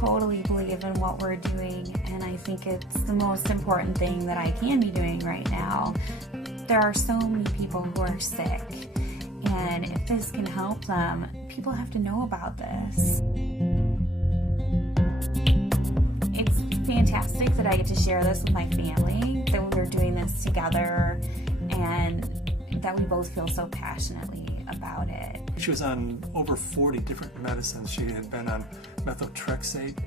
totally believe in what we're doing, and I think it's the most important thing that I can be doing right now. There are so many people who are sick, and if this can help them, people have to know about this. It's fantastic that I get to share this with my family, that we're doing this together, and that we both feel so passionately about it. She was on over 40 different medicines. She had been on methotrexate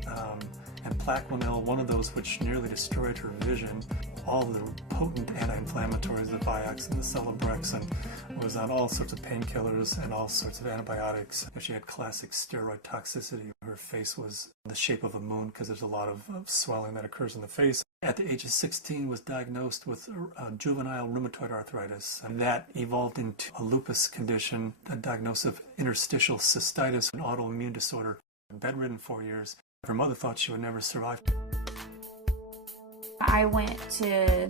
and Plaquenil, one of those which nearly destroyed her vision. All the potent anti-inflammatories, the Vioxx and the Celebrex, and was on all sorts of painkillers and all sorts of antibiotics. She had classic steroid toxicity. Her face was the shape of a moon because there's a lot of swelling that occurs in the face. At the age of 16, was diagnosed with juvenile rheumatoid arthritis, and that evolved into a lupus condition, a diagnosis of interstitial cystitis, an autoimmune disorder. Bedridden 4 years. Her mother thought she would never survive. I went to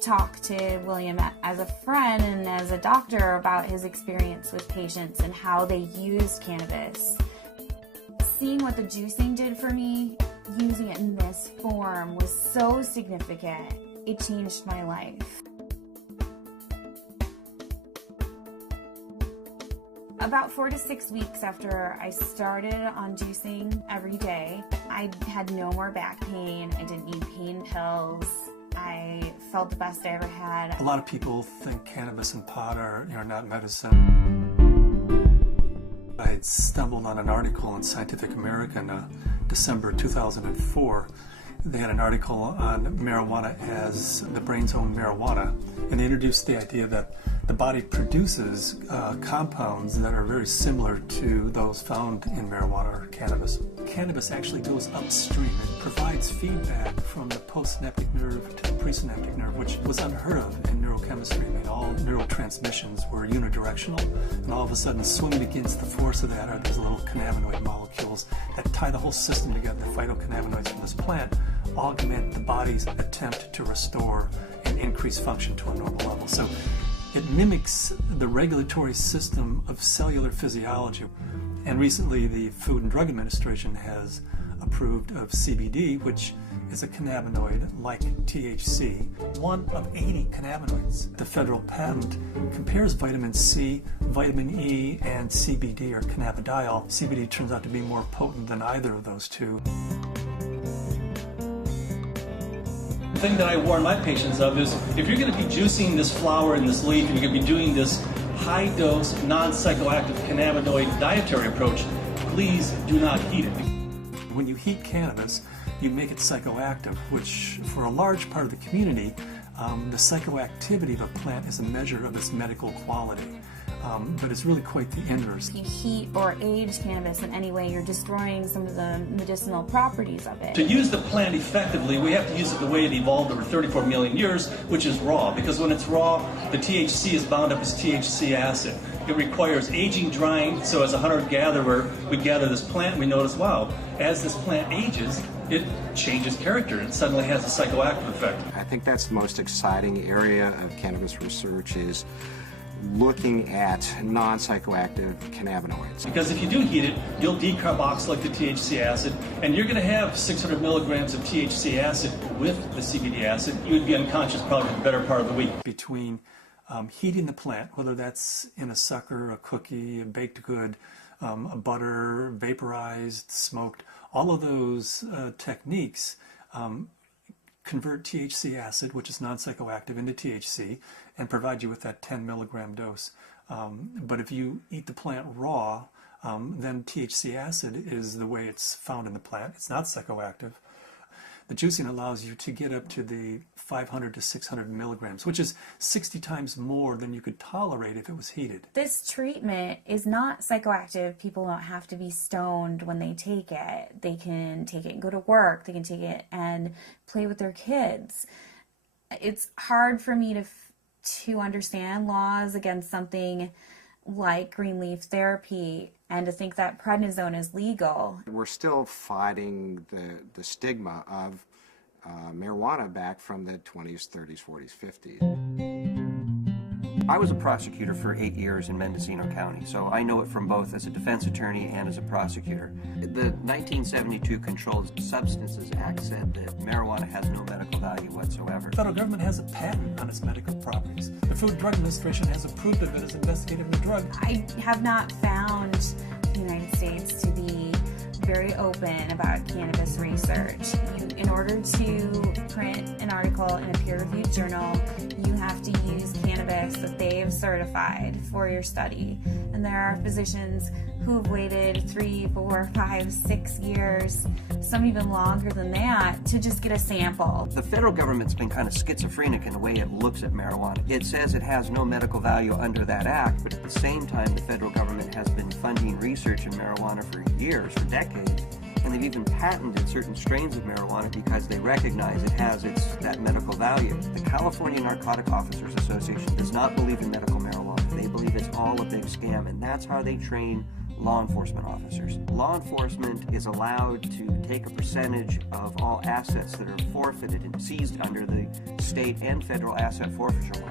talk to William as a friend and as a doctor about his experience with patients and how they used cannabis. Seeing what the juicing did for me, using it in this form, was so significant. It changed my life. About 4 to 6 weeks after I started on juicing every day, I had no more back pain. I didn't need pain pills. I felt the best I ever had. A lot of people think cannabis and pot are not medicine. I had stumbled on an article in Scientific American, December 2004. They had an article on marijuana as the brain's own marijuana, and they introduced the idea that the body produces compounds that are very similar to those found in marijuana or cannabis. Cannabis actually goes upstream. It provides feedback from the postsynaptic nerve to the presynaptic nerve, which was unheard of in neurochemistry. I mean, all neurotransmissions were unidirectional, and all of a sudden, swimming against the force of that are these little cannabinoid molecules that tie the whole system together. The phytocannabinoids from this plant augment the body's attempt to restore and increase function to a normal level. So it mimics the regulatory system of cellular physiology. And recently the Food and Drug Administration has approved of CBD, which is a cannabinoid like THC, one of 80 cannabinoids. The federal patent compares vitamin C, vitamin E, and CBD, or cannabidiol. CBD turns out to be more potent than either of those two. The thing that I warn my patients of is, if you're going to be juicing this flower and this leaf, and you're going to be doing this high-dose, non-psychoactive cannabinoid dietary approach, please do not heat it. When you heat cannabis, you make it psychoactive, which for a large part of the community, the psychoactivity of a plant is a measure of its medical quality. But it's really quite the inverse. If you heat or age cannabis in any way, you're destroying some of the medicinal properties of it. To use the plant effectively, we have to use it the way it evolved over 34 million years, which is raw. Because when it's raw, the THC is bound up as THC acid. It requires aging, drying, so as a hunter-gatherer, we gather this plant and we notice, wow, as this plant ages, it changes character. It suddenly has a psychoactive effect. I think that's the most exciting area of cannabis research, is looking at non-psychoactive cannabinoids. Because if you do heat it, you'll decarboxylate the THC acid, and you're going to have 600 milligrams of THC acid with the CBD acid. You would be unconscious probably for the better part of the week. Between heating the plant, whether that's in a sucker, a cookie, a baked good, a butter, vaporized, smoked, all of those techniques convert THC acid, which is non-psychoactive, into THC and provide you with that 10 milligram dose. But if you eat the plant raw, then THC acid is the way it's found in the plant. It's not psychoactive. The juicing allows you to get up to the 500 to 600 milligrams, which is 60 times more than you could tolerate if it was heated. This treatment is not psychoactive. People don't have to be stoned when they take it. They can take it and go to work. They can take it and play with their kids. It's hard for me to understand laws against something like green leaf therapy and to think that prednisone is legal. We're still fighting the stigma of marijuana back from the 20s, 30s, 40s, 50s. I was a prosecutor for 8 years in Mendocino County, so I know it from both as a defense attorney and as a prosecutor. The 1972 Controlled Substances Act said that marijuana has no medical value whatsoever. The federal government has a patent on its medical properties. The Food and Drug Administration has approved of it as investigative new drug. I have not found the United States to be very open about cannabis research. In order to print an article in a peer-reviewed journal, you have to use cannabis that they have certified for your study. And there are physicians who have waited 3, 4, 5, 6 years, some even longer than that, to just get a sample. The federal government's been kind of schizophrenic in the way it looks at marijuana. It says it has no medical value under that act, but at the same time, the federal government has been funding research in marijuana for years, for decades. And they've even patented certain strains of marijuana because they recognize it has that medical value. The California Narcotic Officers Association does not believe in medical marijuana. They believe it's all a big scam, and that's how they train law enforcement officers. Law enforcement is allowed to take a percentage of all assets that are forfeited and seized under the state and federal asset forfeiture laws.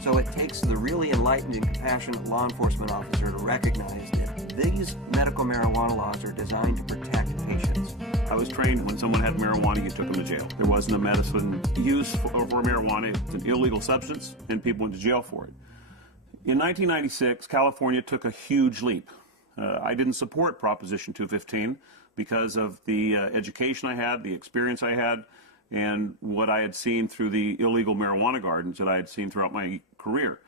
So it takes the really enlightened and compassionate law enforcement officer to recognize that these medical marijuana laws are designed to protect patients. I was trained when someone had marijuana, you took them to jail. There wasn't a medicine use for marijuana. It's an illegal substance, and people went to jail for it. In 1996, California took a huge leap. I didn't support Proposition 215 because of the education I had, the experience I had, and what I had seen through the illegal marijuana gardens that I had seen throughout my career.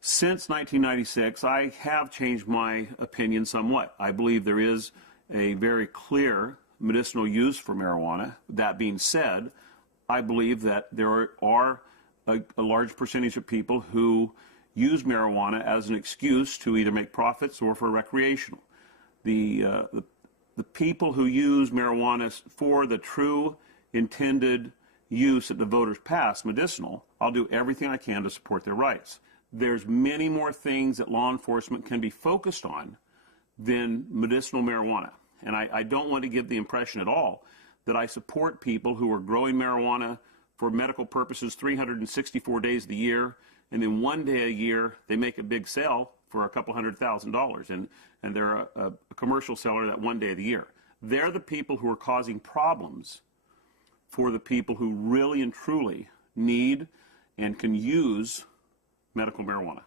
Since 1996, I have changed my opinion somewhat. I believe there is a very clear medicinal use for marijuana. That being said, I believe that there are a large percentage of people who use marijuana as an excuse to either make profits or for recreational. The people who use marijuana for the true intended use that the voters passed, medicinal, I'll do everything I can to support their rights. There's many more things that law enforcement can be focused on than medicinal marijuana. And I don't want to give the impression at all that I support people who are growing marijuana for medical purposes 364 days of the year, and then one day a year they make a big sale for a couple $100,000, and they're a commercial seller that one day of the year. They're the people who are causing problems for the people who really and truly need and can use medical marijuana.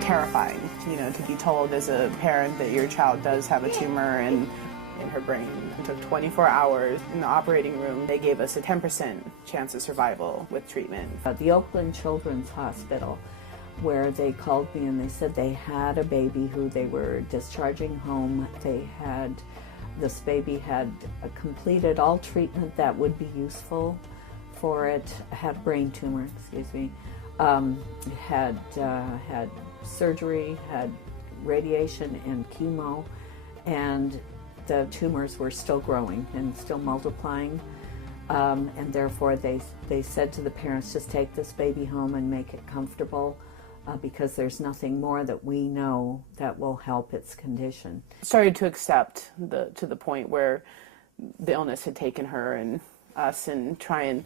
Terrifying, to be told as a parent that your child does have a tumor in her brain. It took 24 hours in the operating room. They gave us a 10% chance of survival with treatment. The Oakland Children's Hospital, where they called me and they said they had a baby who they were discharging home. This baby had completed all treatment that would be useful for it, had a brain tumor, had surgery, had radiation and chemo, and the tumors were still growing and still multiplying, and therefore they said to the parents, just take this baby home and make it comfortable, because there's nothing more that we know that will help its condition. Started to accept to the point where the illness had taken her and us, and try and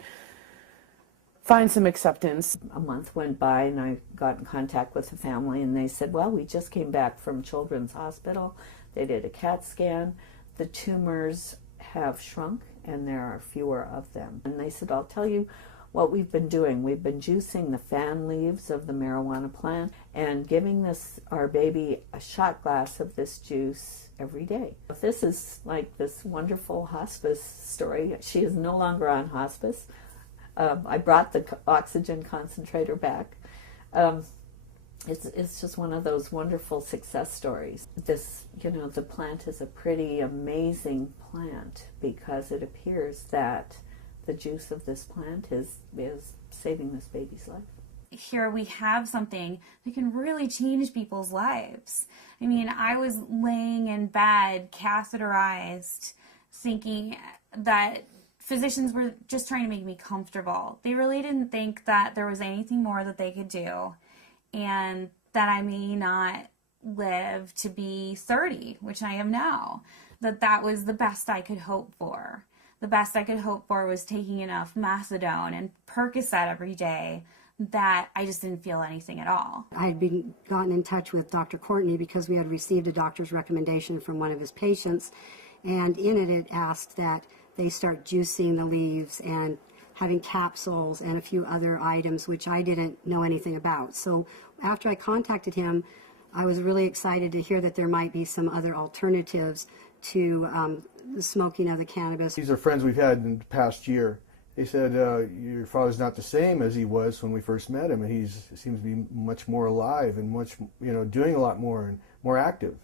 find some acceptance. A month went by and I got in contact with the family, and they said, well, we just came back from Children's Hospital. They did a CAT scan. The tumors have shrunk and there are fewer of them. And they said, I'll tell you what we've been doing. We've been juicing the fan leaves of the marijuana plant and giving our baby a shot glass of this juice every day. This is like this wonderful hospice story. She is no longer on hospice. I brought the oxygen concentrator back. It's just one of those wonderful success stories. The plant is a pretty amazing plant because it appears that the juice of this plant is saving this baby's life. Here we have something that can really change people's lives. I mean, I was laying in bed, catheterized, thinking that physicians were just trying to make me comfortable. They really didn't think that there was anything more that they could do, and that I may not live to be 30, which I am now. That was the best I could hope for. the best I could hope for was taking enough methadone and Percocet every day that I just didn't feel anything at all. I had gotten in touch with Dr. Courtney because we had received a doctor's recommendation from one of his patients, and in it asked that they start juicing the leaves and having capsules and a few other items which I didn't know anything about. So after I contacted him, I was really excited to hear that there might be some other alternatives to the smoking of the cannabis. These are friends we've had in the past year. They said, your father's not the same as he was when we first met him, and he seems to be much more alive and much, doing a lot more and more active.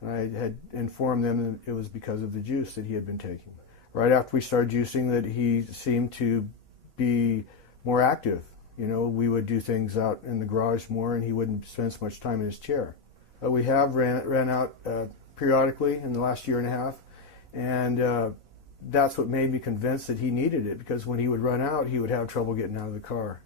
And I had informed them that it was because of the juice that he had been taking. Right after we started juicing, that he seemed to be more active. We would do things out in the garage more, and he wouldn't spend so much time in his chair. We have ran out periodically in the last year and a half, and that's what made me convinced that he needed it, because when he would run out, he would have trouble getting out of the car.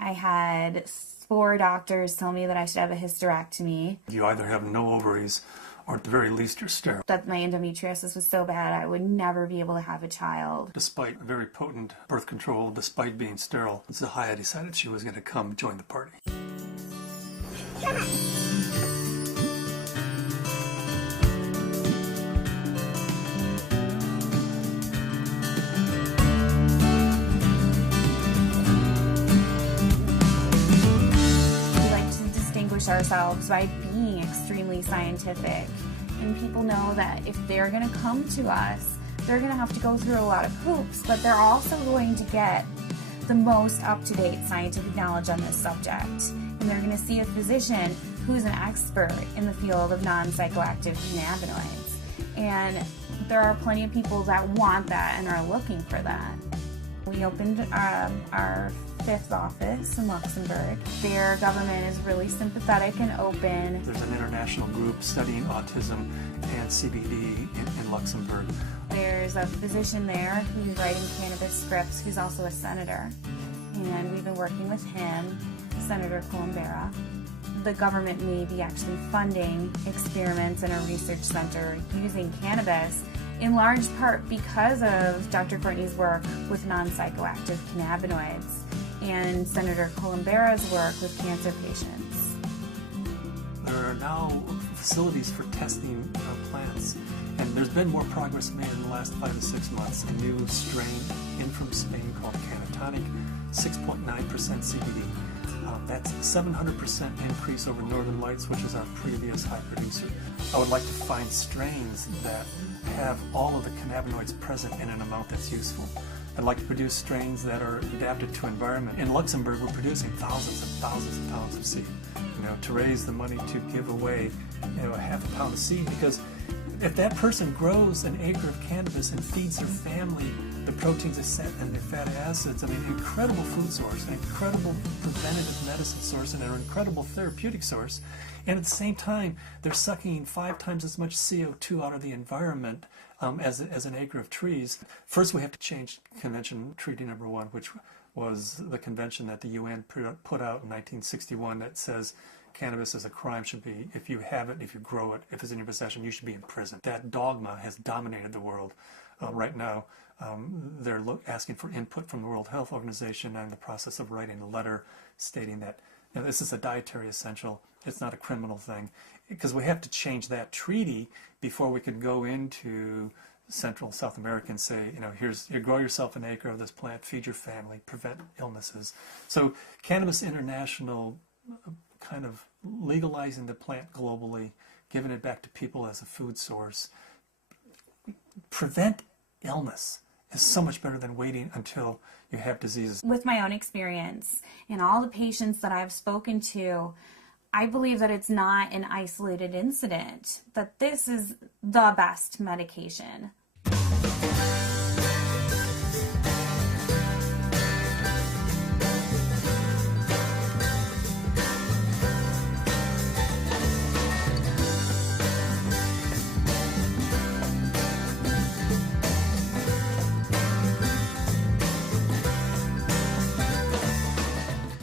I had 4 doctors tell me that I should have a hysterectomy. You either have no ovaries, or at the very least you're sterile. That my endometriosis was so bad I would never be able to have a child. Despite very potent birth control, despite being sterile, Zahaya decided she was going to come join the party. Ourselves by being extremely scientific, and people know that if they're going to come to us, they're going to have to go through a lot of hoops, but they're also going to get the most up-to-date scientific knowledge on this subject, and they're going to see a physician who's an expert in the field of non-psychoactive cannabinoids. And there are plenty of people that want that and are looking for that. We opened our 5th office in Luxembourg. Their government is really sympathetic and open. There's an international group studying autism and CBD in Luxembourg. There's a physician there who's writing cannabis scripts, who's also a senator. And we've been working with him, Senator Colombera. The government may be actually funding experiments in a research center using cannabis, in large part because of Dr. Courtney's work with non-psychoactive cannabinoids and Senator Colombera's work with cancer patients. There are now facilities for testing plants, and there's been more progress made in the last 5 to 6 months. A new strain in from Spain called Cannatonic, 6.9% CBD. That's a 700% increase over Northern Lights, which is our previous high producer. I would like to find strains that have all of the cannabinoids present in an amount that's useful. I'd like to produce strains that are adapted to environment. In Luxembourg, we're producing thousands and thousands of pounds of seed, to raise the money to give away, half a pound of seed, because if that person grows an acre of cannabis and feeds their family the proteins and the fatty acids, incredible food source, an incredible preventative medicine source, and an incredible therapeutic source. And at the same time, they're sucking 5 times as much CO2 out of the environment as an acre of trees. First, we have to change Convention Treaty Number 1, which was the convention that the UN put out in 1961 that says cannabis as a crime should be, if you have it, if you grow it, if it's in your possession, you should be in prison. That dogma has dominated the world right now. They're asking for input from the World Health Organization. I'm in the process of writing a letter stating that this is a dietary essential. It's not a criminal thing, because we have to change that treaty before we can go into Central and South America and say, you grow yourself an acre of this plant, feed your family, prevent illnesses. So Cannabis International kind of legalizing the plant globally, giving it back to people as a food source, prevent illness is so much better than waiting until you have diseases. With my own experience and all the patients that I've spoken to, I believe that it's not an isolated incident, that this is the best medication.